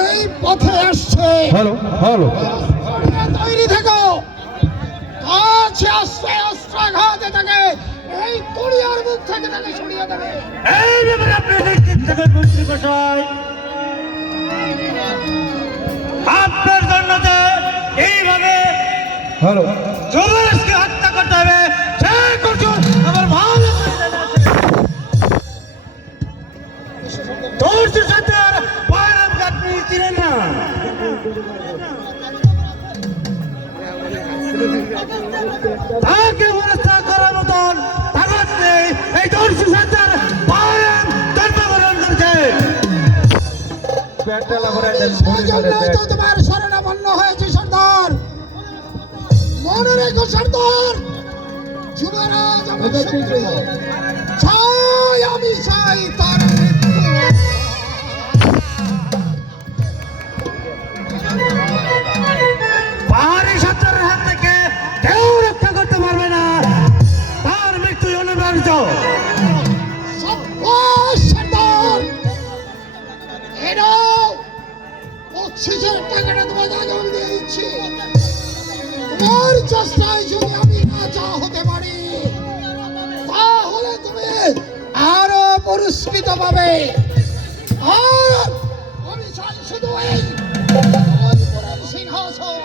এই পথে আসছে। হ্যালো হ্যালো তৈরি থাকো, কাছে আসছে অস্ত্রাঘাতে থাকে, এই তরিয়ার মুখ থেকে তাকে সরিয়ে দেবে। এই ব্যাপারে আপনি নিশ্চিত থাকুন মন্ত্রী মশাই, আপনার জন্য যে এইভাবে হ্যালো যুবরাজকে হত্যা করতে হবে সে কিছু আমার ভালো করে জানা আছে। তোর সাথে আর পায়রাম আপনি ছিলেন না, তাকে মনস্থা করার মতন তাগত নেই। এই দর্শি সাথে আর পায়রাম জন্মগ্রহণ করছে। সেজন্যই তো তোমার শরণাপন্ন হয়েছে সর্দার। মনে রেখো সর্দার, যুবরাজ আমার শত্রু। চাই আমি চাই তার মৃত্যু। পাহাড়ি সত্তরের হাত থেকে কেউ রক্ষা করতে পারবে না, তার মৃত্যু অনিবার্য। সাব্বাস সর্দার, এই নাও বকশিসের টাকাটা তোমাকে আগে আমি দিয়ে দিচ্ছি। তোমার চেষ্টায় যদি আমি রাজা হতে পারি তাহলে তুমি আরো পুরস্কৃত পাবে। আর আমি চাই শুধু এই জয়পুরের সিংহাসন।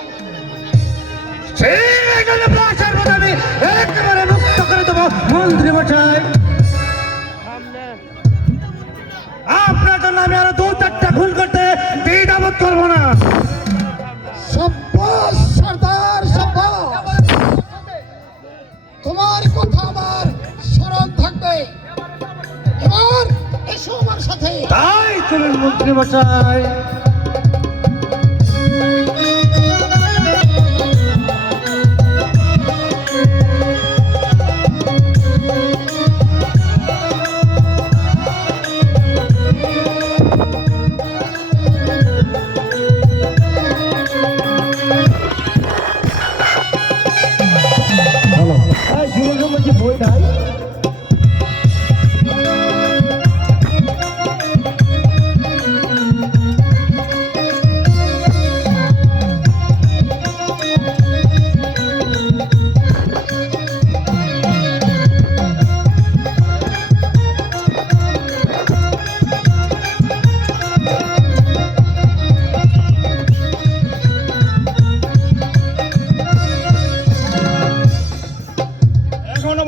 সেখানে প্রাসাদ আমি একেবারে মুক্ত করে দেবো মন্ত্রী মশাই। আপনার জন্য আমি আরো 2-4টা খুন করতে দ্বিধাবোধ করবো না। সাব্বাস সর্দার, সাব্বাস। তোমার কথা আমার স্মরণ থাকবে। এবার এসো আমার সাথে। তাই চলুন মন্ত্রী মশাই। বই নাই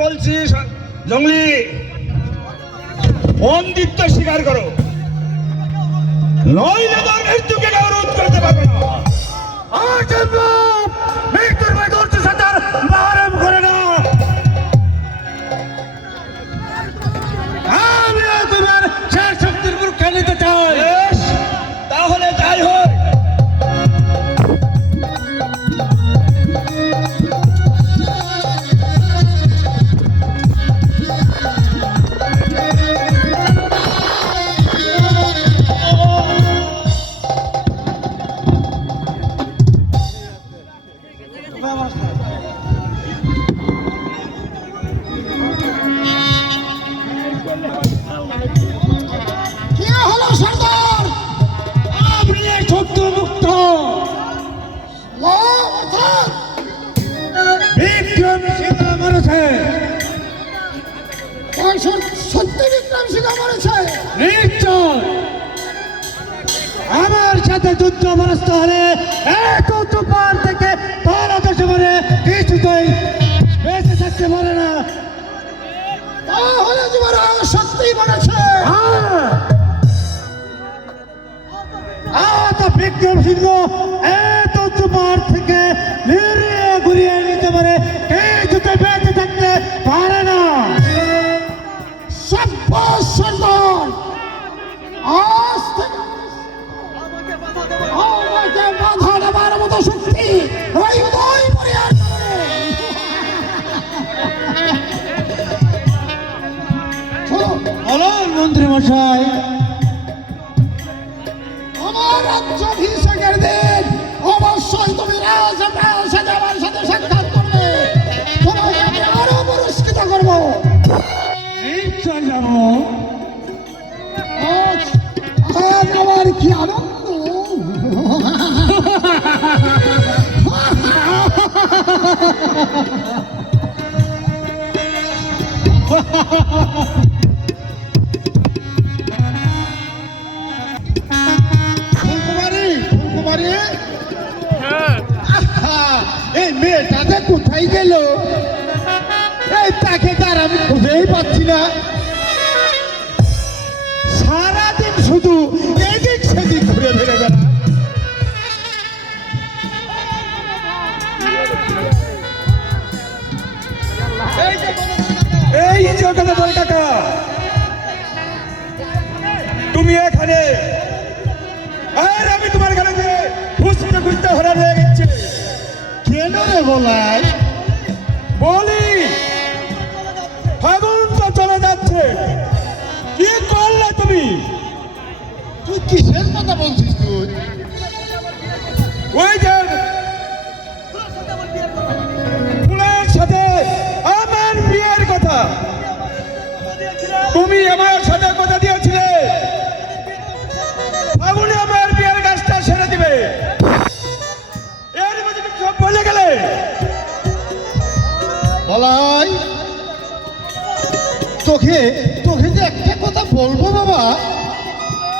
বলছি জঙ্গলি বন্দিত্ব স্বীকার করো, নইলে তোর মৃত্যুকে কেউ রোধ করতে পারবে না। মৃত্যুর ভয় ধরতে সাথে বারণ করে না। আমি তোমার শেষ শক্তির পরীক্ষা নিতে চাই। তাহলে যাই হোক, কি হলো সর্দার? আপনি শত্রু মুক্ত। বিক্রম সিংহ মরেছে। সত্যি বিক্রম সিংহ মরেছে? নিশ্চয়। আমার সাথে যুদ্ধ মনস্থ হলে এত তুফান থেকে তারা দেশে মরে কিছুতেই বেঁচে থাকতে পারে না। তাহলে যুবরাজ সত্যি মরেছে? বিক্রম সিংহ এত তুফান থেকে ঘুরিয়ে ঘুরিয়ে নিতে পারে, কিছুতে বেঁচে থাকতে পারে না। সাব্বাস সর্দার, আজ থেকে আমাকে বাধা দেবার মতো শক্তি ওই উদয়পুরে আর নেই। বলুন মন্ত্রী মশাই। আমার রাজ্যাভিষেকের দিন অবশ্যই তুমি রাজপ্রাসাদে আমার সাথে সাক্ষাৎ করবে। তোমাকে আমি আরো পুরস্কৃত করবো। নিশ্চয় যাব। আজ আমার কি আনন্দ! ফুলকুমারী ফুলকুমারী আহা, এই মেয়েটা যে কোথায় গেল এই তাকে তার আমি খুঁজেই পাচ্ছি না সারাদিন শুধু এদিক সেদিক ঘুরে ফিরে বেড়া এই যে কথা বল কাকা, তুমি এখানে আর আমি তোমার এখানে যে খুঁজতে খুঁজতে হরান হয়ে গেছে। কেন রে বলাই বলি ফাগুন তো চলে যাচ্ছে, কি করলে তুমি? তুই কিসের কথা বলছিস তুই ওই যে ফুলের সাথে আমার বিয়ের কথা, তুমি আমার সাথে কথা দিয়েছিলে ফাগুনে আমার বিয়ের গাছটা সেরে দিবে, এর মধ্যে তুমি সব বলে গেলে। বলাই তোকে তোকে যে একটা কথা বলবো বাবা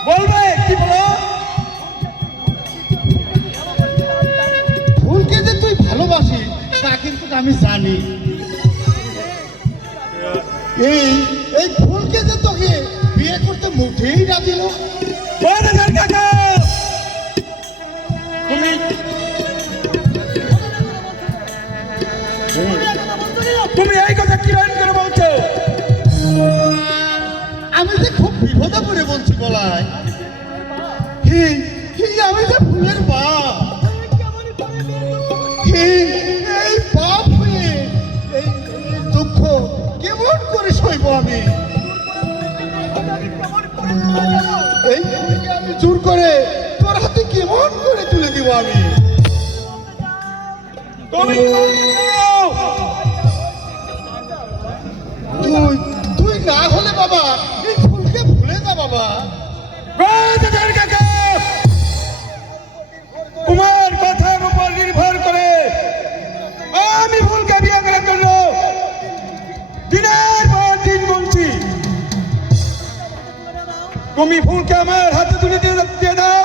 বলবে কি বলো? ফুলকে যে তুই ভালোবাসিস তা কিন্তু আমি জানি এই এই ফুলকে যে তোকে বিয়ে করতে মুঠেই রাজি না কাকা তুমি তুমি এই কথা কি করে বলছো? আমি যে খুব বিপদে পড়ে বলছি বলাই আমি যে ফুলের বাপ এই বাপ হয়ে এই দুঃখ কেমন করে সইব আমি এই ফুলকে আমি জোর করে তোর হাতে কেমন করে তুলে দিব আমি তুমি তুই তুই না হলে বাবা এই ফুলকে ভুলে যা বাবা কাকা তোমার কথার উপর নির্ভর করে আমি ফুলকে বিয়ে করার জন্য দিনের পর দিন গুনছি। তুমি ফুলকে আমার হাতে তুলে দিয়ে দাও,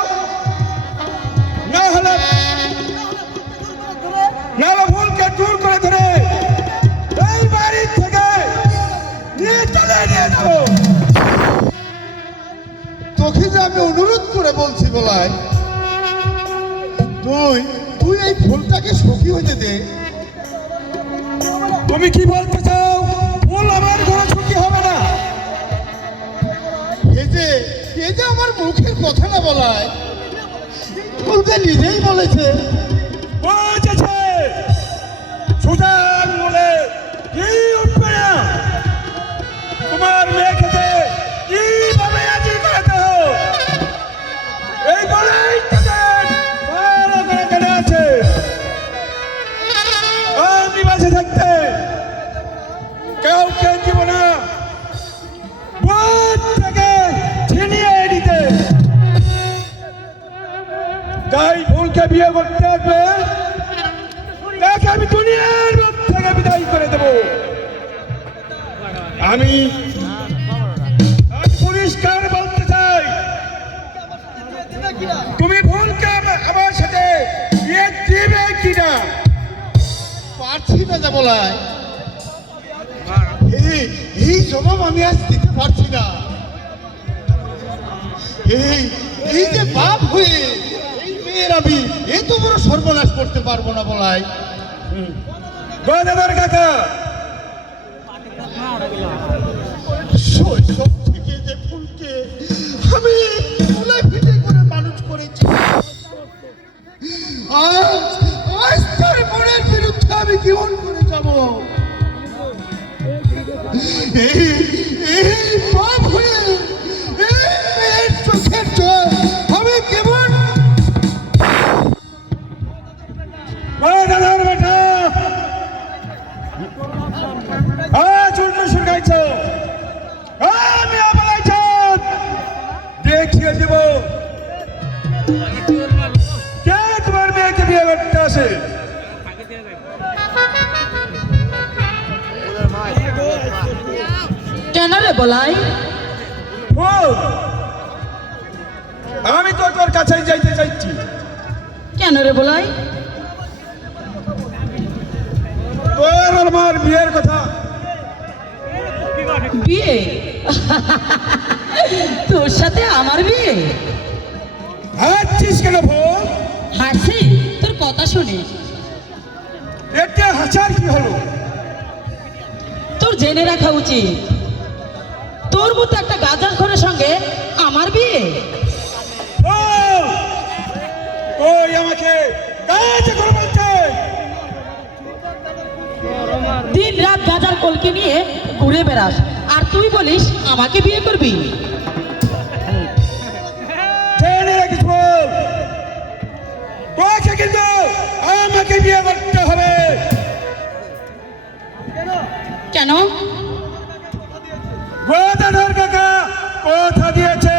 না হলে ফুলকে জোর করে ধরে এই বাড়ির থেকে নিয়ে চলে নিয়ে যাবো। তোকে যে আমি অনুরোধ করে বলছি বলাই তুই তুই এই ফুলটাকে সখী হইতে দে তুমি কি বলতে চাও? ফুল আমার ঘরে সুখী হবে না? এ যে আমার মুখের কথা না বলায় ফুলকে নিজেই বলেছে বুঝেছে সুজান বলে কি উঠবে না, তোমার মেয়েকে যে কিভাবে আজি করাতে হোক এই বলেই তাদের ভালো করে কেটে আছে। আমি বাসে থাকতে কাউকে দিব না, বুথ থেকে ছিনিয়ে নিতে। যাই ফুলকে বিয়ে করতে আসবে তাকে আমি দুনিয়ার মুখ থেকে বিদায় করে দেব। আমি পরিষ্কার বলতে চাই, তুমি ফুলকে আমার সাথে বিয়ে দিবে কিনা? পারছি না যা বলায় এই জবাব আমি আজ দিতে পারছি না। এই যে বাপ হয়ে এই মেয়ের আমি এত বড় সর্বনাশ করতে পারবো না বলাই গদাধর কাকা শৈশব থেকে যে ফুলকে আমি ফুলে ফিটে করে মানুষ করেছি আজ তার মনের বিরুদ্ধে আমি কেমন করে যাব? এই বাপ হয়ে এই মেয়ের চোখের জল আমি কেমন গদাধর বেটা আজ উল্টো শুকাইছ, আমি বলাইছ দেখিয়ে দিব কে তোমার মেয়েকে বিয়ে করতে আসে। রে বলাই? ফুল, আমি তো তোর কাছেই যাইতে চাইছি। কেন রে বলাই? তোর আর আমার বিয়ের কথা। বিয়ে? তোর সাথে আমার বিয়ে? হাসছিস কেন ফুল? হাসি তোর কথা শুনে। এটা হাসার কি হলো? তোর জেনে রাখা উচিত, তোর মতো একটা গাঁজাখোরের সঙ্গে আমার বিয়ে। ফুল, তুই আমাকে কাজ করে বলছে? দিন রাত গাঁজার কলকে নিয়ে ঘুরে বেড়াস, আর তুই বলিস আমাকে বিয়ে করবি? জেনে রাখিস ফুল, তোকে কিন্তু আমাকে বিয়ে করতে হবে। কেন? গোদাধর কাকা কথা দিয়েছে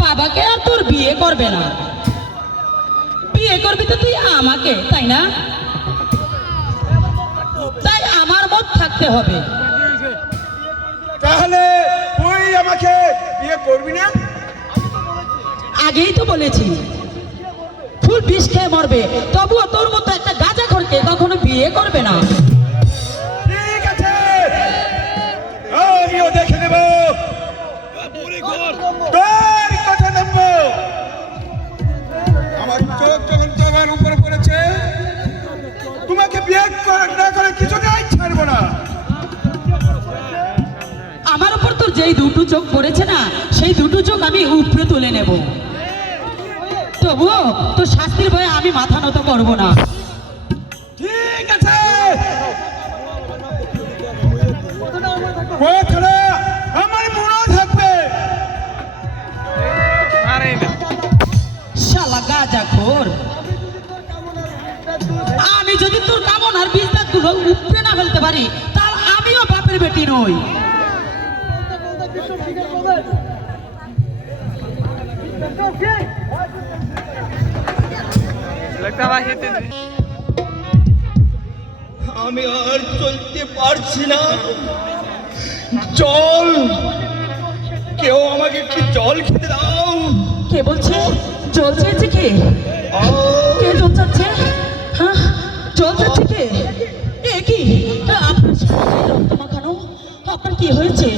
বাবাকে আর তোর বিয়ে করবে না। বিয়ে করবি তো তুই আমাকে, তাই না? তাই আমার মত থাকতে হবে। তাহলে তুই আমাকে বিয়ে করবি না? আগেই তো বলেছি ফুল বিষ খেয়ে মরবে, তবুও তোর মতো একটা গাঁজাখোরকে কখনো বিয়ে করবে না। ঠিক আছে, আমিও দেখে নেব, তোর কথা নেব। আমার চোখ যখন তোমার উপরে পড়েছে, তোমাকে বিয়ে না করে কিছুটাই ছাড়বো না। আমার উপর তোর যেই দুটো চোখ পড়েছে না, সেই দুটো চোখ আমি উপরে তুলে নেব। তবুও তোর শাস্তির ভয়ে আমি মাথা নত করবো না। ঠিক আছে, কথাটা আমার মনে থাকবে। শালা গাঁজাখোর, আমি যদি তোর কামনার বীজদাত গুলো উপরে না ফেলতে পারি, তার আমিও বাপের বেটি নই। আমি আর চলতে পারছি না। জল, কেউ আমাকে একটু জল খেতে দাও। কে বলছে? জল চেয়েছে কে? কে জল চাচ্ছে? হ্যাঁ, জল চাচ্ছে কে? এ কি? আপনার শরীরে রক্ত মাখানো, আপনার কি হয়েছে?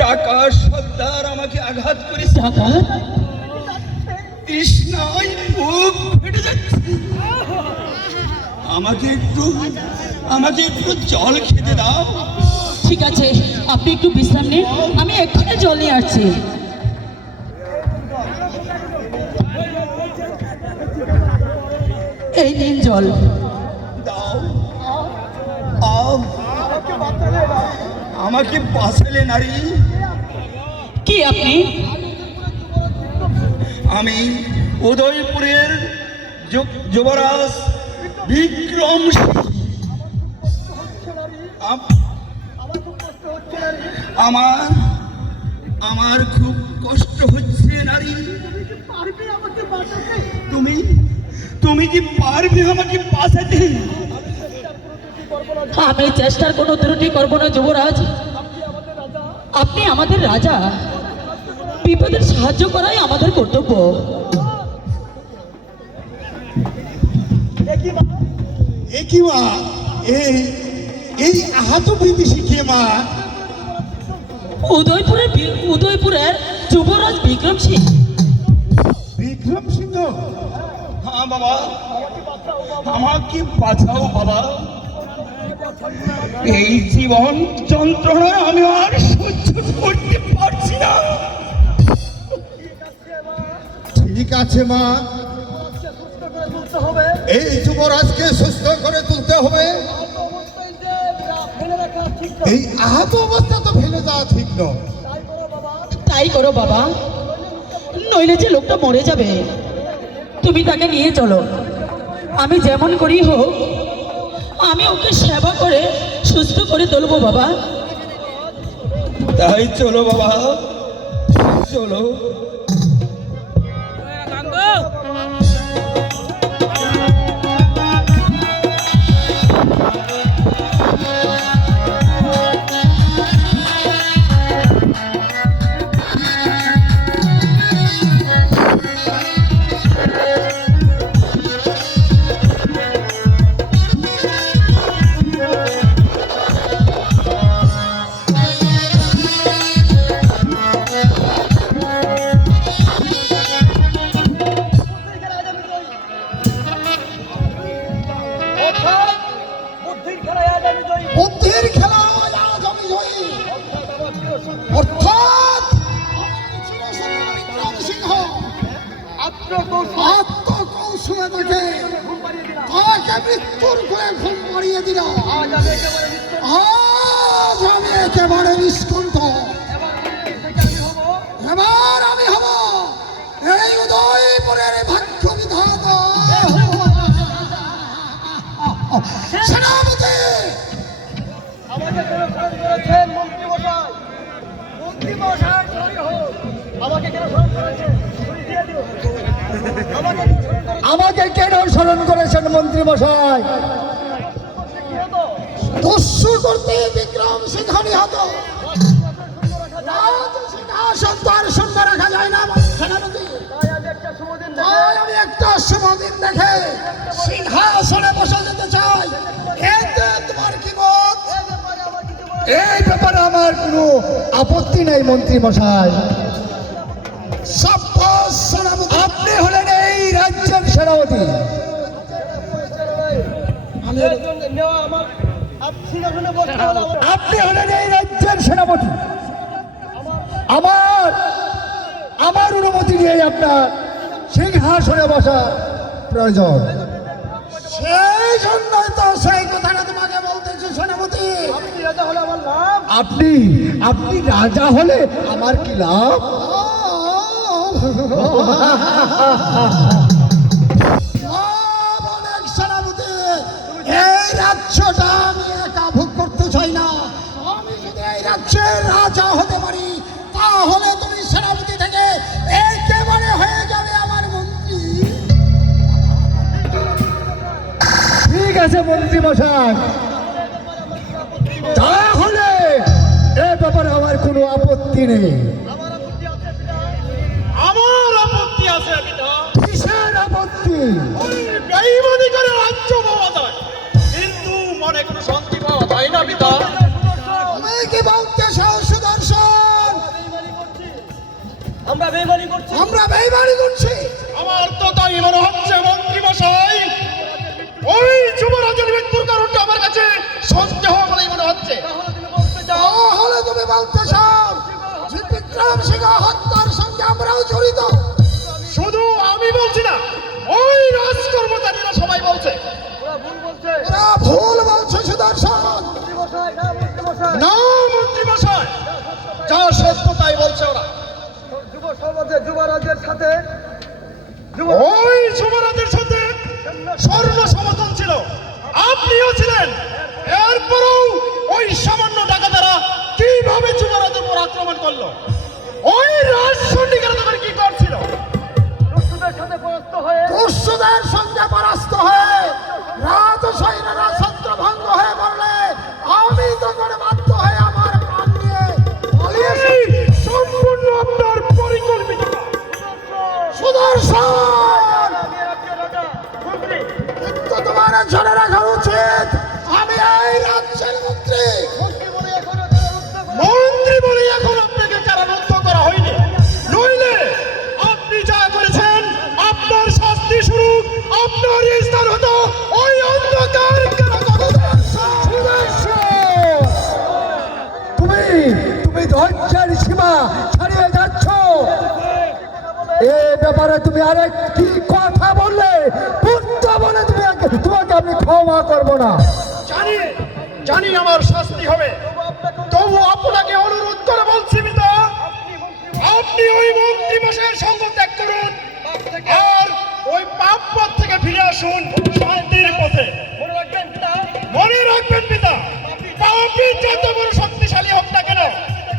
টাকা সর্দার আমাকে আঘাত করেছে। টাকা? তৃষ্ণায় বুক ফেটে যাচ্ছে। আমাকে একটু জল খেতে দাও। ঠিক আছে, আপনি একটু বিশ্রাম নিন, আমি এক্ষুনি জল নিয়ে আসছি। এই নিন জল। দাও, আমাকে বাঁচালে নারী। কি আপনি? আমি উদয়পুরের যুবরাজ বিক্রম সিং। আমার খুব কষ্ট হচ্ছে নারী। তুমি কি পারবে আমাকে বাঁচাতে? আমি চেষ্টার কোনো ত্রুটি করব না যুবরাজ। আপনি আমাদের রাজা, বিপদের সাহায্য করাই আমাদের কর্তব্য। একই মা, এই আহত বিদেশি কে মা? উদয়পুরের যুবরাজ বিক্রম সিং। বিক্রম সিংহ? হ্যাঁ বাবা, আমাকে বাঁচাও বাবা। এই জীবন যন্ত্রণায় আমি আর সহ্য করতে পারছি না। ঠিক আছে মা, এই যুবরাজকে সুস্থ করে তুলতে হবে। এই আহত অবস্থা তো ফেলে যাওয়া ঠিক নয়। তাই করো বাবা, নইলে যে লোকটা মরে যাবে। তুমি তাকে নিয়ে চলো, আমি যেমন করি হোক আমি ওকে সেবা করে সুস্থ করে তুলবো বাবা। তাই চলো বাবা, চলো। মৃত্যুর কোলে ঘুম পাড়িয়ে দিল। আজ আমি একেবারে নিষ্কণ্ঠ। এবার আমি হব এই উদয়পুরের ভাগ্য বিধাতা। সেনাপতি আমাকে কেন স্মরণ করেছেন মন্ত্রী মশাই? মন্ত্রী মশাই জয় হোক। আমাকে কেন স্মরণ করেছেন? দিয়ে দিও। আমাকে কেন স্মরণ করেছেন? আমাকে কেন স্মরণ করেছেন মন্ত্রী মশাই? কি হতো? দস্যু করতে বিক্রম সিংহ নিহত। রাজ সিংহাসন তো আর সুন্দর রাখা যায় না সেনাপতি। তাই আজ একটা শুভ দিন দেখে তাই আমি একটা শুভ দিন দেখে সিংহাসনে বসে যেতে চাই। এতে তোমার কি মত? ব্যাপারে আমার কিছু বলার এই ব্যাপারে আমার কোনো আপত্তি নেই মন্ত্রী মশাই। সাব্বাস সেনাপতি। আপনি হলেন এই রাজ্যের সেনাপতি। আমি নেওয়া আমার সিংহাসনে বসতে হলো আমার আপনি হলেন এই রাজ্যের সেনাপতি। আমার আমার অনুমতি নিয়ে আপনার সিংহাসনে বসা প্রয়োজন। সেই জন্যই তো সেই কথাটা তোমাকে বলতেছি সেনাপতি। আপনি রাজা হলে আমার লাভ। আপনি আপনি রাজা হলে আমার কি লাভ? অনেক সেনাপতি, এই রাজ্যটা আমি একা ভোগ করতে চাই না। আমি যদি এই রাজ্যের রাজা হতে পারি তাহলে তুমি সেনাপতি থেকে একেবারে হয়ে যাবে আমার মন্ত্রী। ঠিক আছে মন্ত্রী মশাই, তাহলে এ ব্যাপারে আমার কোনো আপত্তি নেই। আমার আপত্তি আছে পিতা। কিসের আপত্তি? ওই বেঈমানি করে রাজ্য পাওয়া যায়, কিন্তু মনে কোনো শান্তি পাওয়া যায় না পিতা। তুমি কি বলতে চাও সুদর্শন? আমরা বেইমানি করছি। আমরা বেইমানি করছি? আমার তো তাই মনে হচ্ছে মন্ত্রী মশাই। ওই যুবরাজের মৃত্যুর কারণটা আমার কাছে সন্দেহ বলেই মনে হচ্ছে। তাহলে তুমি বলতে চাও তাহলে তুমি বলতে চাও যে বিক্রম সিংহ হত্যার সঙ্গে আমরাও জড়িত? শুধু আমি বলছি না, ওই রাজকর্মচারীরা সবাই বলছে। ওরা ভুল বলছে। ওরা ভুল বলছে সুদর্শন। মন্ত্রী মশাই, না মন্ত্রী মশাই। না মন্ত্রী মশাই, যা সত্য তাই বলছে ওরা। যুব সমাজে যুবরাজের সাথে ওই যুবরাজের সাথে স্বর্ণ সমতল ছিল, আপনিও ছিলেন। এরপরও ওই সামান্য ডাকাতেরা কিভাবে যুবরাজের উপর আক্রমণ করলো? ওই রাজসন্ধিকারা তখন কি করছিল? দুষ্টুদের সাথে পরাস্ত হয়ে দস্যুদের সঙ্গে পরাস্ত হয়ে রাজসৈন্যরা ছত্রভঙ্গ হয়ে পড়লে আমি তখন বাধ্য হয়ে আমার প্রাণ নিয়ে পালিয়েছি। এই সম্পূর্ণ আপনার পরিকল্পিত। সুদর্শন, আমি রাজ্য রাজা মন্ত্রী। কিন্তু তোমার জেনে রাখা উচিত আমি এই রাজ্যের মন্ত্রী। মন্ত্রী বলে এখনো কারারুদ্ধ করা মন্ত্রী বলে এখন আপনাকে কারারুদ্ধ করা হয়নি, নইলে আপনি যা করেছেন আপনার শাস্তি স্বরূপ আপনার স্থান হতো ওই অন্ধকার কারাগারে। তুমি তুমি ধৈর্যের সীমা ছাড়িয়ে যাচ্ছ। এ ব্যাপারে তুমি আরেকটি কথা বললে পুত্র বলে তোমাকে আমি ক্ষমা করব না। জানি জানি আমার শাস্তি হবে, তবু আপনাকে অনুরোধ করে বলছি পিতা, আপনি ওই মন্ত্রী মশাইয়ের সঙ্গ ত্যাগ করুন আর ওই পাপ পথ থেকে ফিরে আসুন শান্তির পথে। মনে রাখবেন পিতা, পাপী যত বড় শক্তিশালী হোক না কেন,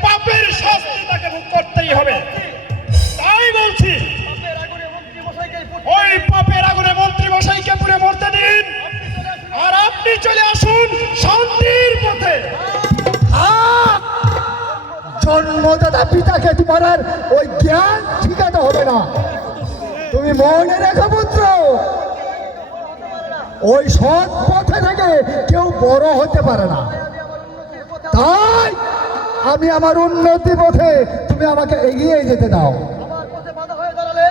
পাপের শাস্তি তাকে ভোগ করতেই হবে। তাই বলছি, পাপের আগুনে মন্ত্রী মশাইকে ওই পাপের আগুনে মন্ত্রী মশাইকে পুড়ে মরতে দিন আর আপনি চলে আসুন শান্তির পথে। জন্মদাতা পিতাকে তোমার আর ওই জ্ঞান ঠিকাতে হবে না। তুমি মনে রেখো পুত্র, ওই সৎ পথে থেকে কেউ বড় হতে পারে না। তাই আমি আমার উন্নতি পথে তুমি আমাকে এগিয়ে যেতে দাও। আমার পথে বাধা হয়ে দাঁড়ালে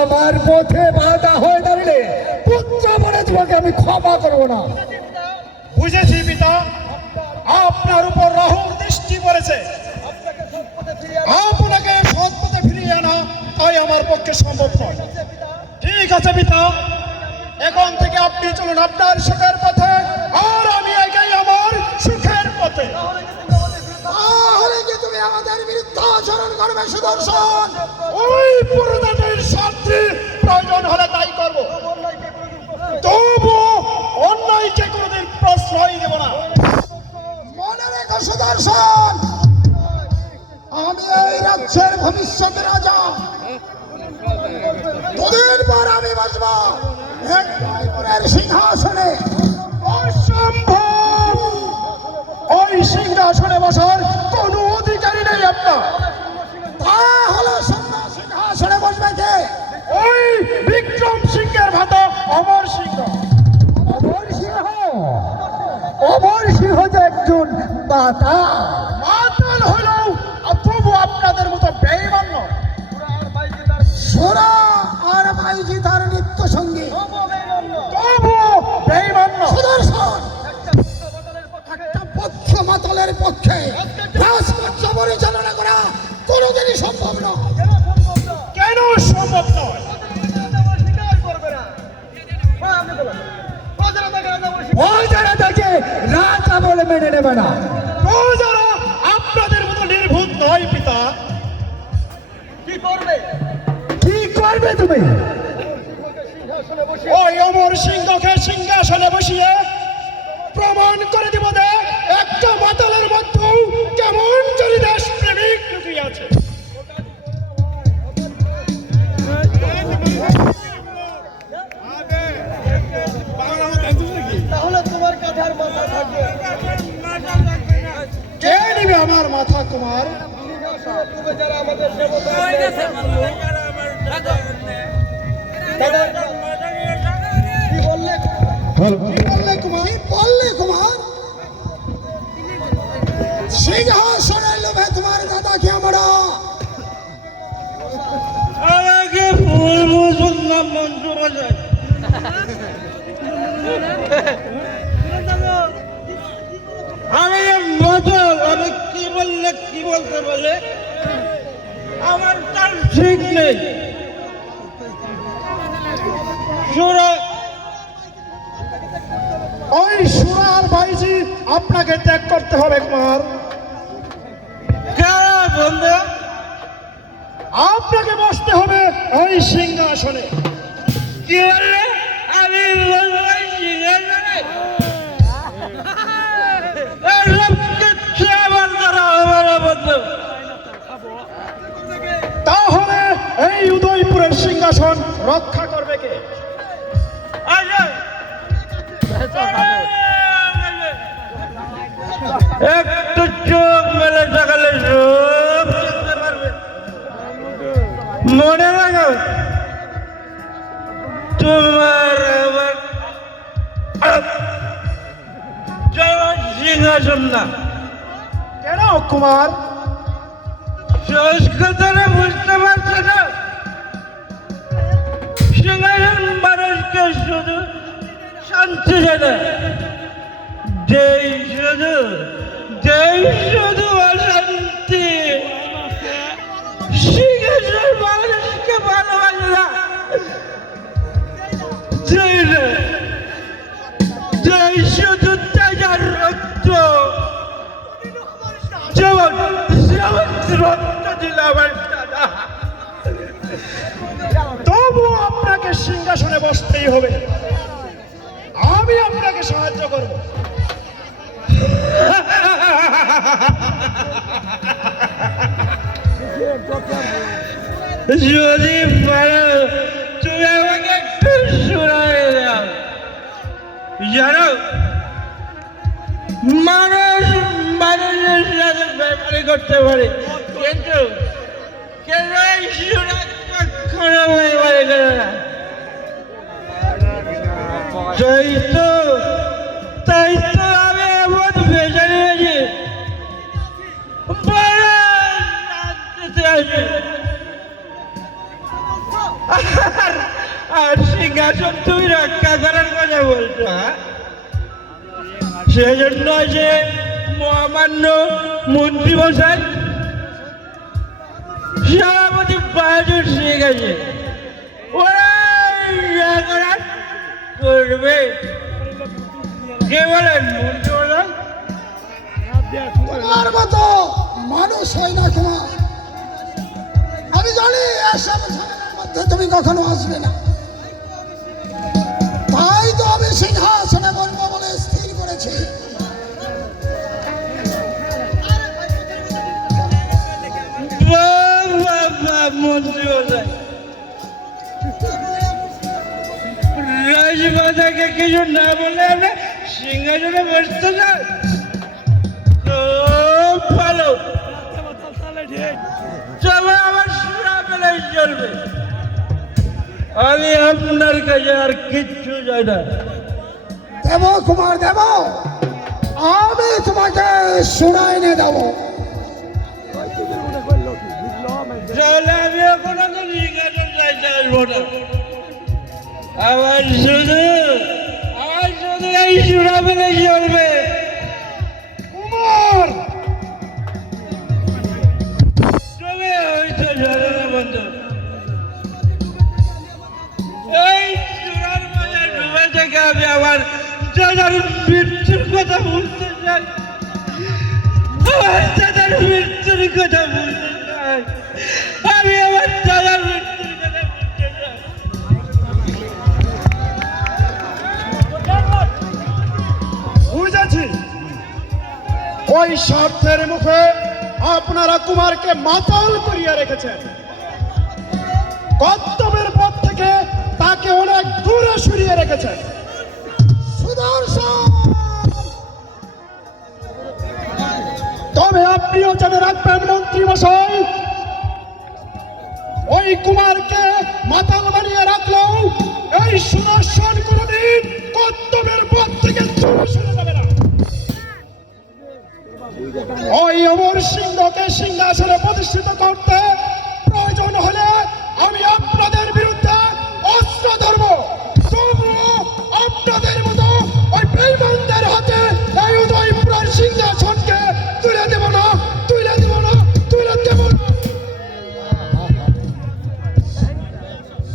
আমার পথে বাধা হয়ে দাঁড়ালে পুত্র বলে তোমাকে আমি ক্ষমা করবো না। বুঝেছি পিতা, আপনার উপর রাহুর দৃষ্টি পড়েছে, আপনাকে সৎ পথে ফিরিয়ে আপনাকে সৎ পথে ফিরিয়ে আনা তাই আমার পক্ষে সম্ভব নয়। আনছে পিতা। ঠিক আছে পিতা, এখন থেকে আপনি চক্রবর্তী চলুন আপনার সুখের পথে, আর আমি এগিয়ে আমার সুখের পথে। তাহলে কি তুমি আমাদের বিরুদ্ধে আচরণ করবে সুদর্শন? ওই পুরোদানের শাস্তি প্রয়োজন হলে তাই করবো, তবু অন্যায়কে কোনোদিন প্রশ্রয় দেব না। মনে রেখো সুদর্শন, আমি এই রাজ্যের ভবিষ্যৎ রাজা। দুদিন পর আমি বসবো এই জয়পুরের সিংহাসনে। অসম্ভব! ওই সিংহাসনে বসার কোনো অধিকারী নেই আপনার। তাহলে সিংহাসনে বসবে কে? ওই বিক্রম সিংহের ভাতা অমর সিংহ। অমর সিংহ, অমর সিংহ যে একজন মাতা। মাতাল হলেও তবু আপনাদের মতো বেঈমান নয়। সোরা আর মাইজি তার নিত্য সঙ্গী। তবু বেঈমান নয়। সুদর্শন, একটা পক্ষ মাতালের পক্ষে রাজকার্য পরিচালনা করা কোনোদিনই সম্ভব নয়। কেন সম্ভব নয়? প্রজারা তাকে রাজা বলে মেনে নেবে না। প্রজারা আপনাদের মতো নির্ভুল নয় পিতা। কি করবে? কি করবে তুমি? ওই অমর সিংহকে সিংহাসনে বসিয়ে প্রমাণ করে দিব যে একটা মাতালের মধ্যেও কেমন যদি দেশ প্রেমিক লুকিয়ে আছে। তাহলে তোমার কাঁধার মাথা থাকবে। কে নিবে আমার মাথা কুমার? তুমি যারা আমাদের সেবক কি বললে? কি বললে কুমার? কি বললে কুমার? সিংহাসনের লোভে তোমার দাদাকে আমরা আমাকে ভুল বুঝলাম মন্ত্র বাজায়। আমি মাতাল, আমি কি বললে কি বলতে বলে আমার তার ঠিক নেই। ওই সুরার ভাইজি আপনাকে ত্যাগ করতে হবে কুমার। বন্ধু, আপনাকে বসতে হবে ওই সিংহাসনে। কি বললে? আমি তাহলে এই উদয়পুরের সিংহাসন রক্ষা করবে কে? একটু চোখ মেলে তাকালে সব বুঝতে পারবে। মনে রাখো, তোমার সিংহাসন না। কেন কুমার? সংস্কৃতরে বুঝতে পারছে না? সিংহাসন মানুষকে শুধু শান্তি দেয়, যেই শুধু অশান্তি। সিংহাসন মানুষকে ভালোবাসে না, যেই শুধু তাজার রক্ত। যেমন রক্ত দিল আমার দাদা। তবু আপনাকে সিংহাসনে বসতেই হবে। আমি আপনাকে সাহায্য করব। যদি পারো তুমি আমাকে একটু শোনায় দাও। জানো, মানুষের সাথে ব্যাপারে করতে পারে, কিন্তু এই শোনা কখনো ব্যাপারে করে না। তাই তো আমি এমন বেছে নিয়েছি, আর সিংহাসন তুমি রক্ষা করার কথা বলছো। সেজন্য যে মহামান্য মন্ত্রী মশাই সেনাপতি বাহাদুর সিং আছে, ওরা করবে? কে বলেন মন্ত্রী মশাই? তোমার মতো মানুষ হয় না কুমার। আমি জানি এসব ঝামেলার মধ্যে তুমি কখনো আসবে না, তাই তো আমি সিংহাসনে বলবো বলে স্থির করেছি। বাহ, বাহ, বাহ, মন্ত্রী মশাই, রাজমাতাকে কিছু না বলে আপনি সিংহাসনে বসতে চান? খুব ভালো, তবে আমার সুরা পেলেই চলবে। আমি আপনার কাছে আর কিচ্ছু চাই না। দেব কুমার দেব, আমি তোমাকে শোনাই এনে দেবো। তাহলে আমি এখন সিংহাসন চাইতে আসবো না। আমার শুধু এই সুরা পেলেই চলবে। কুমার তবে হয়তো জানে না বন্ধু, এই চূড়ার মাঝে ডুবে থেকে আমি আমার দাদার মৃত্যুর কথা বলতে চাই। আমার দাদার মৃত্যুর কথা বলতে চাই। আমি আমার দাদার মৃত্যুর কথা বলতে চাই। বুঝেছি, ওই স্বার্থের মুখে আপনারা কুমারকে মাতাল করিয়া রেখেছেন। কর্তব্যের পথ থেকে তাকে অনেক দূরে সরিয়ে রেখেছেন। সুদর্শন, তবে আপনিও জেনে রাখবেন মন্ত্রী মশাই, ওই কুমারকে মাতাল বানিয়ে রাখলেও এই সুদর্শন কোনদিন কর্তব্যের পথ থেকে দূরে সরে যাবে না। ওই অমর সিংহকে সিংহাসনে প্রতিষ্ঠিত করতে প্রয়োজন হলে আমি আপনাদের বিরুদ্ধে অস্ত্র ধরব। তবুও আপনাদের মতো ওই বেঈমানদের হাতে এই উদয়পুরের সিংহাসনকে তুলে দেব না, তুলে দেব না, তুলে দেব না।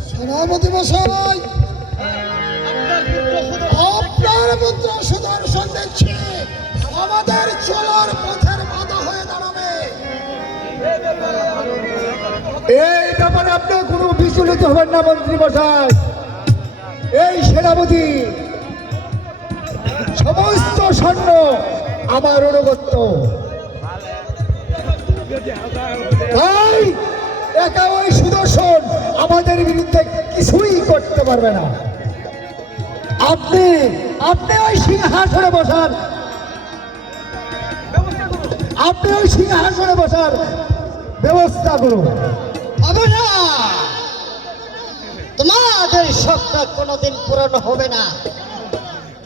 সেনাপতি মশাই, আপনার পুত্র সুদর্শন দেখছি আমাদের চলার পথের বাধা হয়ে দাঁড়াবে। এই ব্যাপারে আপনি কোনো বিচলিত হবেন না মন্ত্রী মশাই। এই সেনাপতি সমস্ত সৈন্য আমার অনুগত্য, তাই একা ওই সুদর্শন আমাদের বিরুদ্ধে কিছুই করতে পারবে না। আপনি আপনি ওই সিংহাসনে বসার, আপনি ওই সিংহাসনে বসার ব্যবস্থা করুন। হবে না, তোমাদের স্বপ্ন কোনোদিন পূরণ হবে না।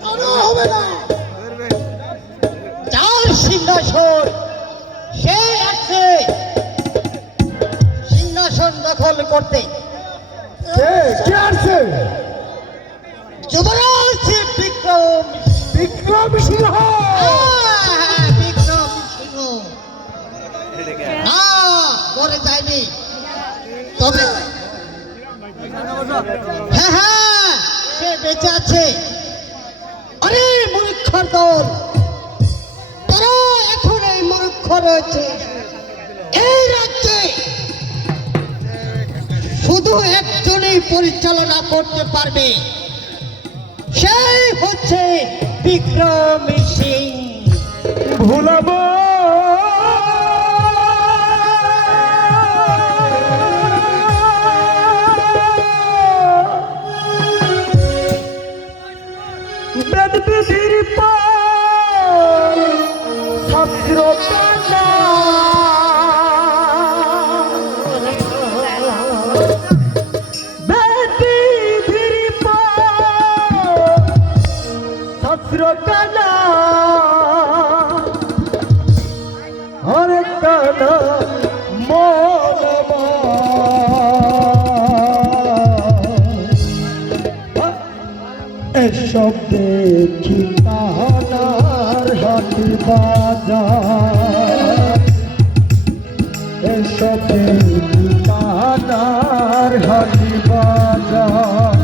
কেন হবে না? যার সিংহাসন সে আছে সিংহাসন দখল করতে। কে আছে? যুবরাজ বিক্রম, বিক্রম সিংহ। বিক্রম সিংহ না, মরে যায়নি। তবে হ্যাঁ হ্যাঁ, সে বেঁচে আছে। আরে মূর্খর দল, তারা এখন এই মূর্খ রয়েছে। এই রাজ্যে শুধু একজনই পরিচালনা করতে পারবে, সেই হচ্ছে বিক্রম সিং। ভুলাবো বেদ বিধির পর শাস্ত্র কানা, বেদ বিধির পর শাস্ত্র কানা, হরে কানা মনমা। এসব দেখি কানার হাতি বাজার, এসব দেখি কানার হাতি বাজার।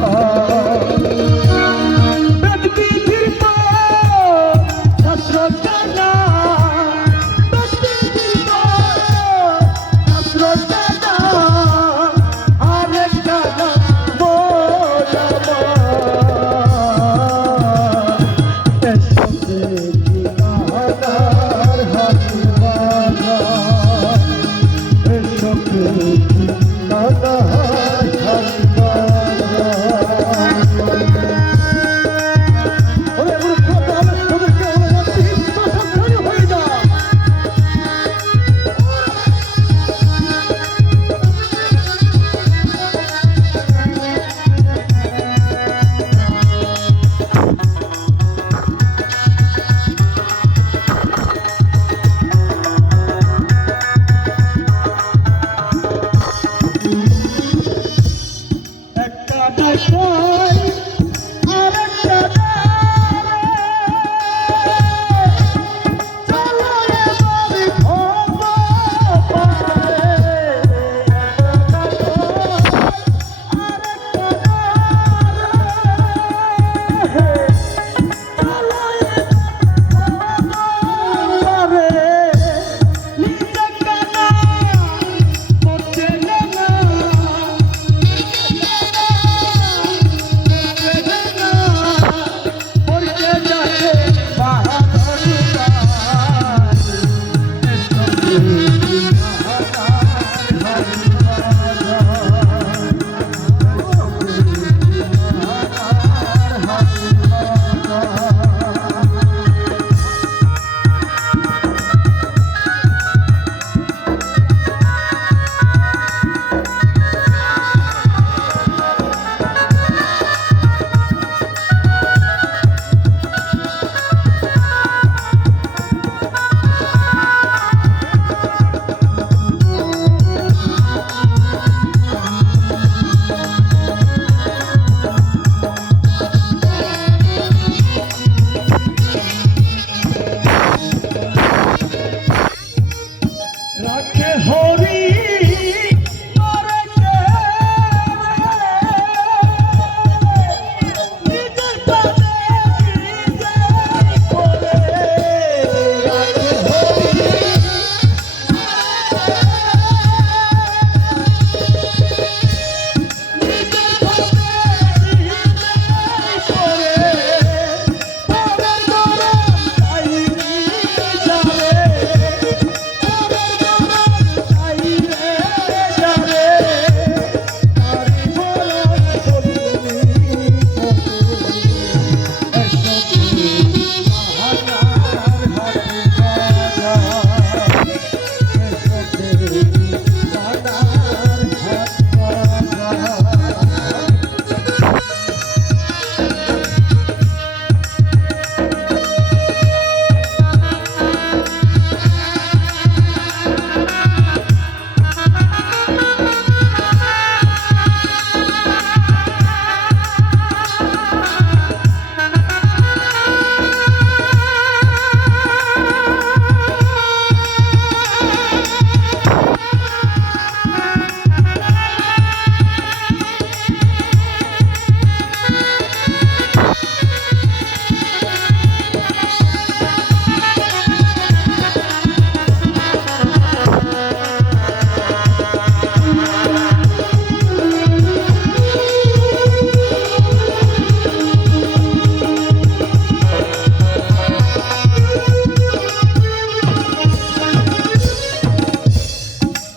রাখে হরি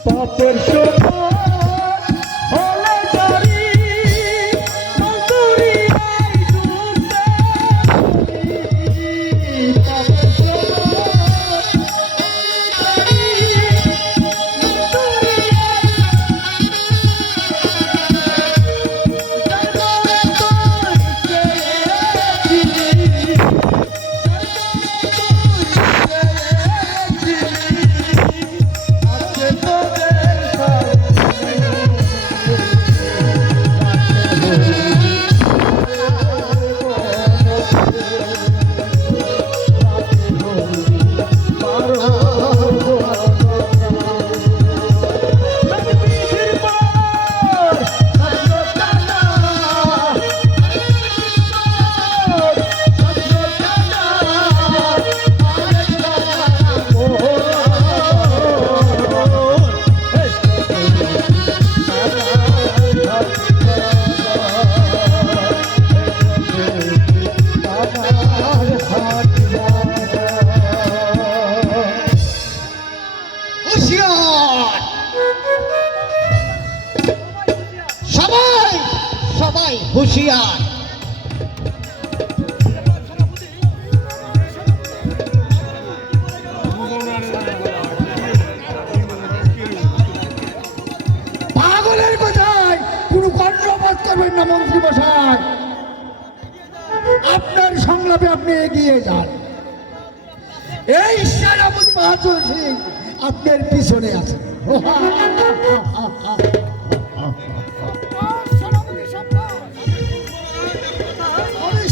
পাপের সবাই সবাই হুঁশিয়ার। পাগলের কথায় কোনো কর্ণপাত করবেন না মন্ত্রী মশাই। আপনার সংলাপে আপনি এগিয়ে যান। এই সেনাপতি বাহাদুর সিং আপনার পিছনে আছে।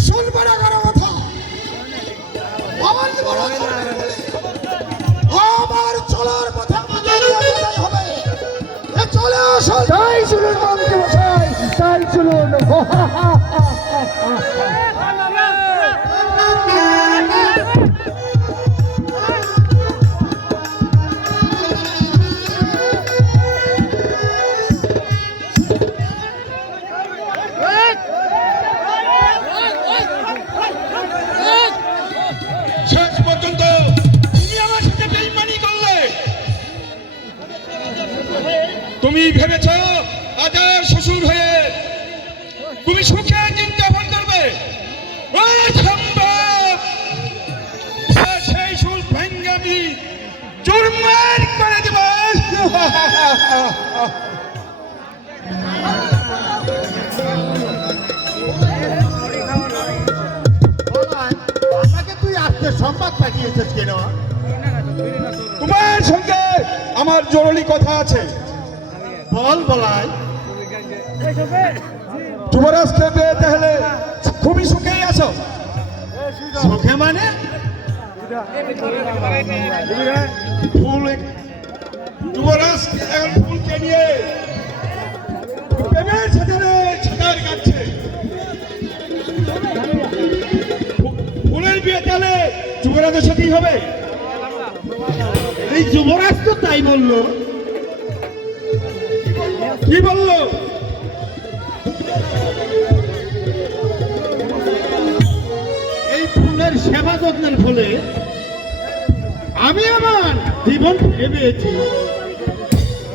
শুনবে না কারো কথা। আমার চলার পথে আমাদের যেতেই হবে। চলে আসো। তাই শুনুন মন্ত্রী মশাই, তাই শুনুন। শেষ পর্যন্ত তুমি আমার সাথে বেইমানি করলে, তুমি ভেবেছ রাজার শ্বশুর হয়ে তুমি সুখে চিন্তা ভাবনা করবে? অসম্ভব! সেই সুখ ভেঙে আমি চুরমার করে দেব। আমাকে তুই আসতে সংবাদ পাঠিয়েছিস কেন? তোমার সঙ্গে আমার জরুরি কথা আছে। বল বলাই। যুবরাজকে পেয়ে তাহলে খুবই সুখেই আছো? সুখে মানে? ফুল যুবরাজ এখন ফুলকে নিয়ে প্রেমের ছাতার কাটছে। ফুলের বিয়ে তাহলে যুবরাজের সাথেই হবে। এই যুবরাজ তো তাই বললো। কি বললো? এই ফুলের সেবা যত্নের ফলে আমি আমার জীবন ফিরে পেয়েছি।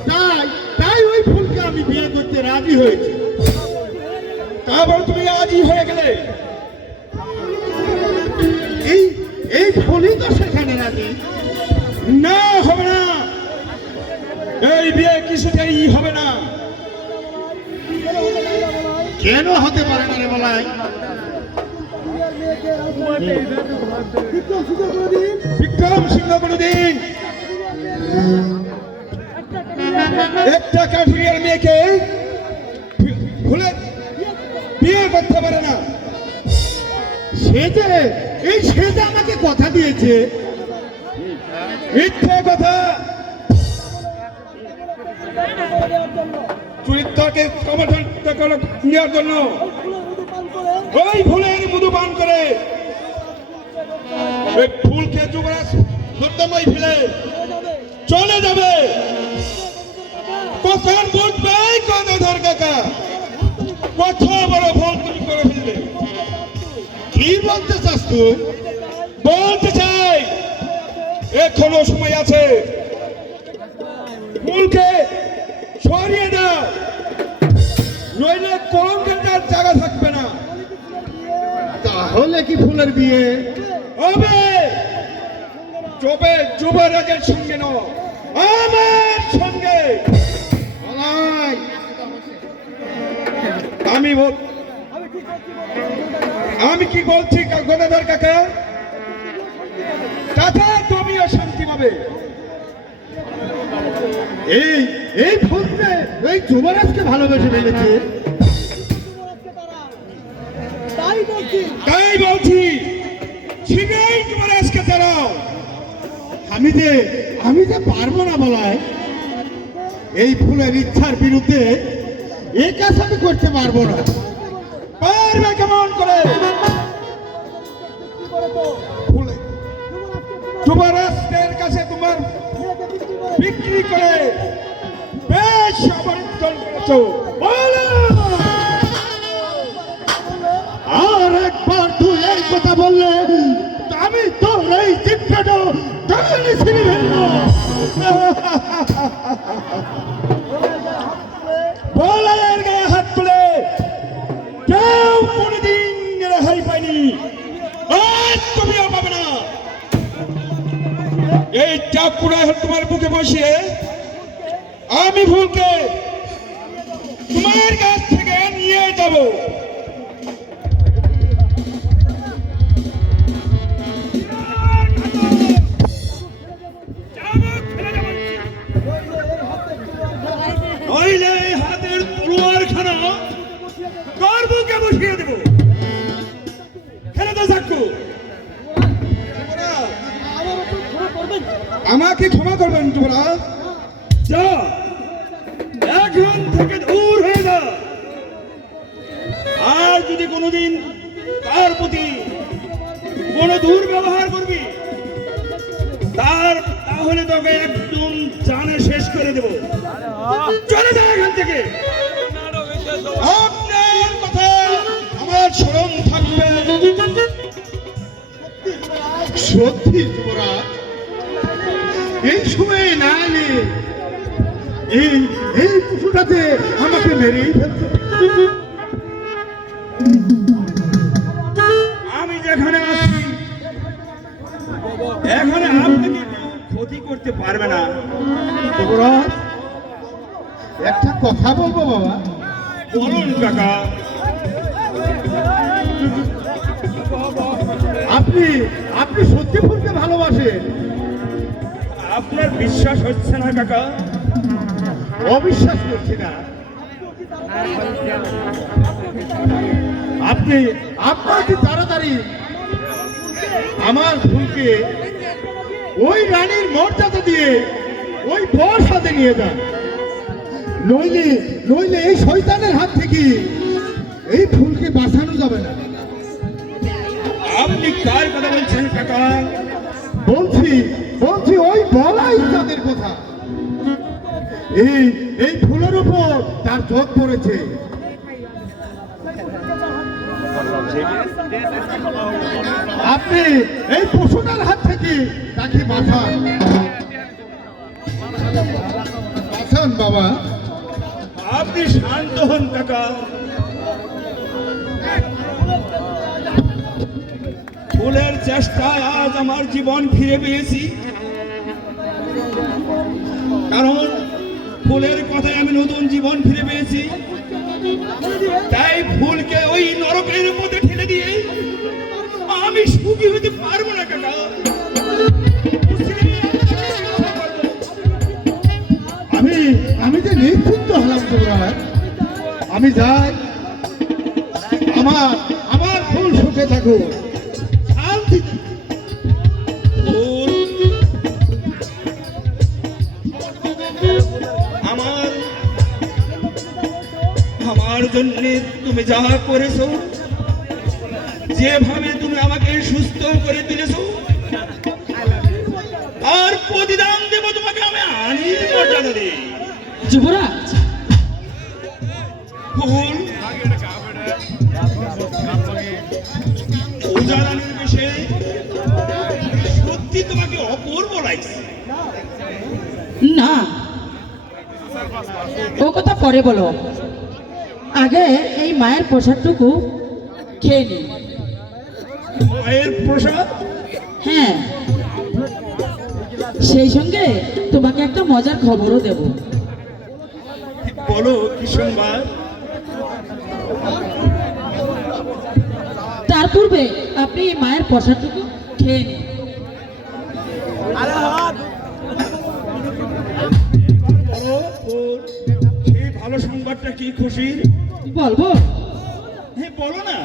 তাই তাই ওই ফুলকে আমি বিয়ে করতে রাজি হয়েছি। তারপর তুমি রাজি হয়ে গেলে? এই এই ফুলই তো সেখানে রাজি। না, হবে না। এই বিয়ে কিছুতেই হবে না। কেন হতে পারে না রে বলাই? বিক্রম সিংহ কোনদিন একটা কাঠুরিয়ার মেয়েকে ভুলে বিয়ে করতে পারে না। সে যে আমাকে কথা দিয়েছে। মিথ্যে কথা। চরিত্রকে নেওয়ার জন্য ওই ফুলের মধু পান করে ওই ফুলকে যুবরাজ নর্দমায় ফেলে চলে যাবে। কখন বুঝবে গদাধর কাকা কত বড় ভুল তুমি করে ফেললে? কি বলতে চাস তুই? বলতে চাই এখনো সময় আছে। ফুলকে সরিয়ে দাও, নইলে কলঙ্কের জায়গা থাকবে না। তাহলে কি ফুলের বিয়ে হবে? তবে যুবরাজের সঙ্গে নয়, আমার সঙ্গে। বলাই? আমি কি বলছি গদাধর কাকা? তাতে তুমিও শান্তি পাবে। এই এই ফুলকে এই যুবরাজকে ভালোবেসে ফেলেছে। তাই বলছি ঠিকই যুবরাজকে দাঁড়াও। আমি যে পারবো না বলাই। এই ফুলের ইচ্ছার বিরুদ্ধে এই কাজ আমি করতে পারবো না। পারবে কেমন করে? ফুলে যুবরাজের কাছে তোমার বিক্রি করে বেশ অবর্তন করেছ। বলো। আর একবার তুই এই কথা বললে আমি তোর এই চিত্রটা টানে ছিঁড়ে ফেলবো। বলায়ের গায়ে হাত তুলে কেউ কোনদিন রেহাই পায়নি, আজ তুমিও পাবে না। এই চাকুরা তোমার বুকে বসিয়ে আমি ফুলকে তোমার কাছ থেকে নিয়ে যাব। নইলে হাতের তলোয়ার খানা তোর বুকে বসিয়ে দেব। খেলে তো চাকু। আমাকে ক্ষমা করবেন যুবরাজ। যা, এখন থেকে দূর হয়ে যা। আর যদি কোনোদিন তার প্রতি কোনো দুর্ব্যবহার করবি তাহলে তোকে একদম জানে শেষ করে দেব। চলে যা এখান থেকে। আপনার কথা আমার স্মরণ থাকবে। সত্যি যুবরাজ, এই সময়ে না এলে এই এই পশুটাতে আমাকে মেরেই ফেলতো। আমি যেখানে আছি এখানে আপনাকে কেউ ক্ষতি করতে পারবে না। যুবরাজ, একটা কথা বলবো বাবা। বলুন কাকা। আপনি আপনি সত্যি ফুলকে ভালোবাসেন? আপনার বিশ্বাস হচ্ছে না কাকা? অবিশ্বাস করছি না। আপনি আপনার কি তাড়াতাড়ি আমার ফুলকে ওই রানীর মর্যাদা দিয়ে ওই বর সাথে নিয়ে যান, নইলে নইলে এই শয়তানের হাত থেকে এই ফুলকে বাঁচানো যাবে না। আপনি কার কথা বলছেন কাকা? বলছি বলছি ওই বলাই তাদের কথা। এই এই ফুলের উপর তার চোখ পড়েছে। আপনি এই পশুটার হাত থেকে তাকে বাঁচান, বাঁচান বাবা। আপনি শান্ত হন কাকা। ফুলের চেষ্টায় আজ আমার জীবন ফিরে পেয়েছি, কারণ ফুলের কথায় আমি নতুন জীবন ফিরে পেয়েছি। তাই ফুলকে ওই নরকের মধ্যে ঠেলে দিয়ে আমি সুখী হতে পারবো না কাকা। আমি আমি যে নিশ্চিন্ত হলাম তোমরা। আমি যাই, আমার আমার ফুল সুখে থাকুক, শান্তি। ফুল, আমার আমার জন্য তুমি যা করেছো, যেভাবে তুমি আমাকে সুস্থ করে তুলেছো, আর প্রতিদান দেব তোমাকে আমি আনি মর্যাদা দিই। যুবরাজ, ফুল, উজারানির বিষয়ে সত্যি তোমাকে অপূর্ব লাগছে। না, ও কথা পরে বলো, আগে এই মায়ের প্রসাদটুকু খেয়ে নি। মায়ের প্রসাদ? হ্যাঁ, সেই সঙ্গে তোমাকে একটা মজার খবরও দেব। বলো কি সংবাদ? তার পূর্বে আপনি এই মায়ের প্রসাদটুকু খেয়ে নিন। বলো ফুল, সেই ভালো সংবাদটা কি খুশির? বলবো? হ্যাঁ বলো না।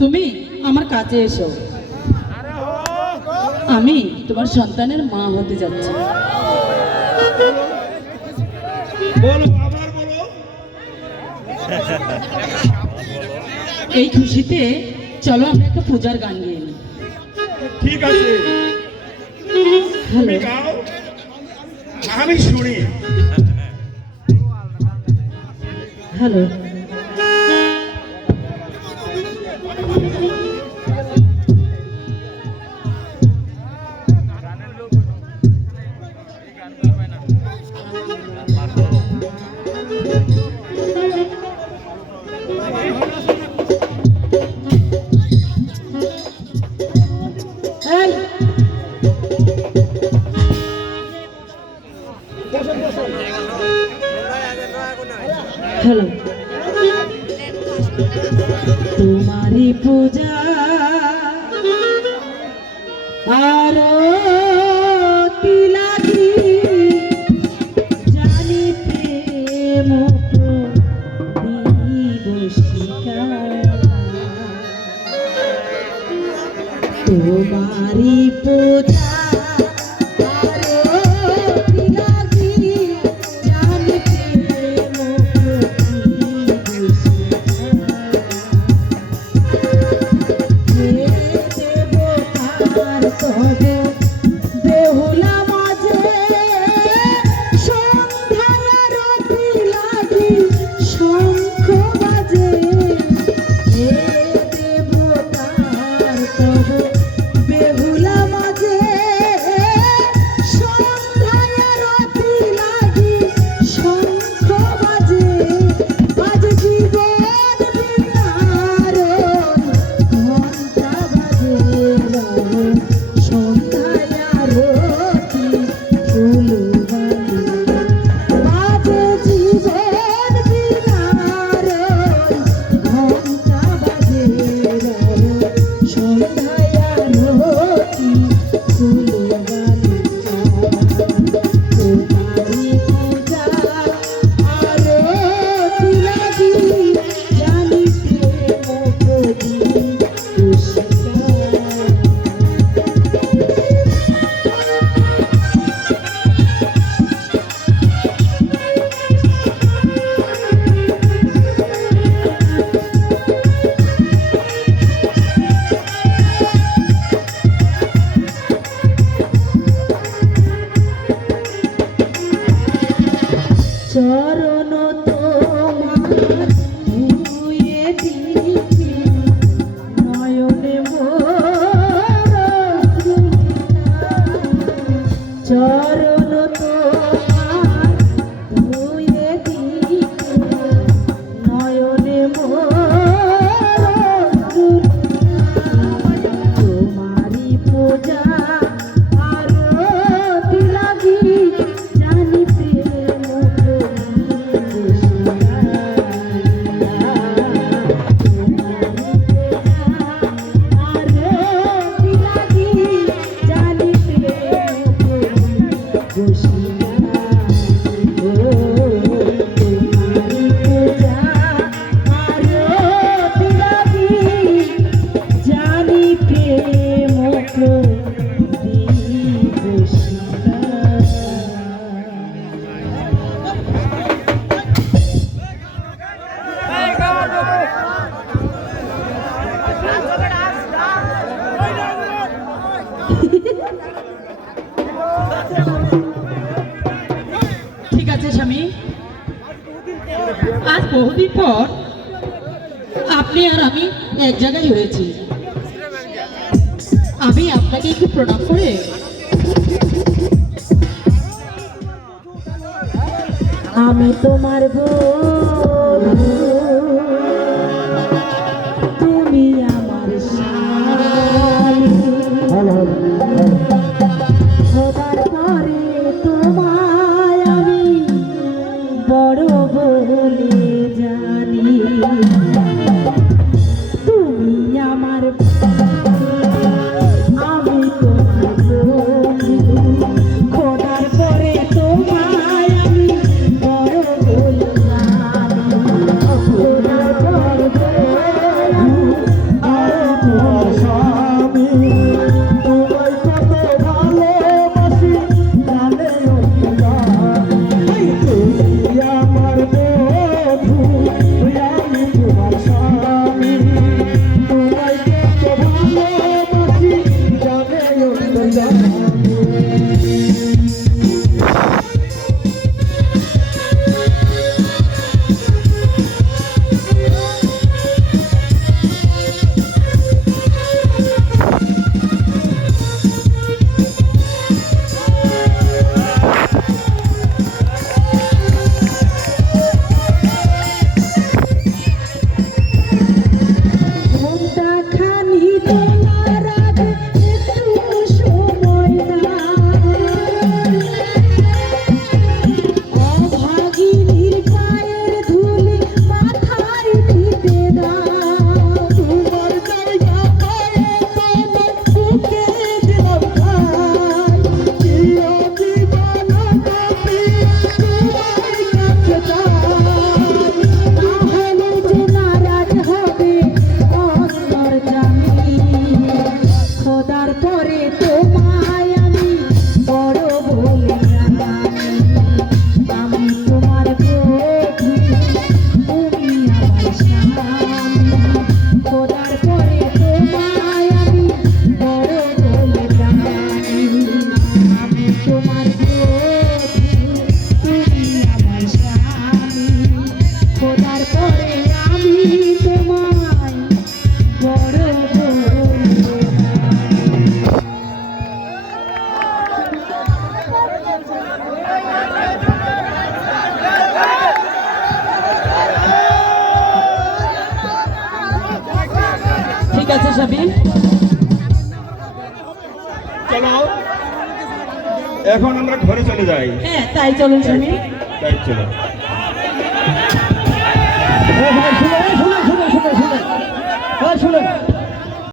তুমি আমার কাছে এসো, আমি তোমার সন্তানের মা হতে যাচ্ছি। বলো, আবার বলো। এই খুশিতে চলো আমরা একটা পূজার গান গেয়ে নিই। ঠিক আছে, তুমি গাও, আমি শুনি। হ্যালো, এই হ্যালো, তোমারি পূজা আরতি লাগি, জানি প্রেম দিবসিকা, তোমারি পূজা আরতি লাগি, জানি প্রেম দিবসিকা, হে দেবতার তবে চরণ তোমার ধুয়ে দিতে নয়নে মোর চরণ তোমার ধুয়ে দিতে নয়নে মোর তোমারি পূজা আরতি লাগি জানি প্রেম আরতি লাগি জানি জানি প্রেম ঠিক আছে স্বামী, আজ বহুদিন পর আপনি আর আমি এক জায়গায় হয়েছি। আমি আপনাকে একটু প্রণাম করে আমি তোমার বন্ধু, তুমি আমার স্বামী, সবার পরে তোমায় আমি বড় বলে জানি। তুমি আমার আমি তোমার বন্ধু, খোদার পরে তোমায় আমি বড় বলে জানি। খোদার পরে আমি আর তোমার স্বামী, তোমায় কত ভালোবাসি জানে তুমি আমার বন্ধু, আমি তোমার স্বামী, তোমায় কত ভালোবাসি জানে মনটা খানি তোমার আগে একটু সময় দাও, অভাগিনীর পায়ের ধুলি মাথায় দিতে দাও। তোমার জায়গা পায়ে তোমার বুকে দিলাম ঠাই, চিরজীবন আমি তোমার কাছে চাই। তাহলে যে নারাজ হবে অন্তর জানি, খোদার পরে তোমায় আমি বড় বলে জানি। আমি তোমার বন্ধু, তুমি আমার স্বামী, খোদার পরে তোমায় আমি বড় বলে জানি। আমি তোমার বন্ধু, তুমি আমার স্বামী, খোদার পরে আমি তোমায় বড় বলে ঠিক আছে স্বামী, চলো এখন আমরা ঘরে চলে যাই। হ্যাঁ তাই চলুন স্বামী। তাই চলো।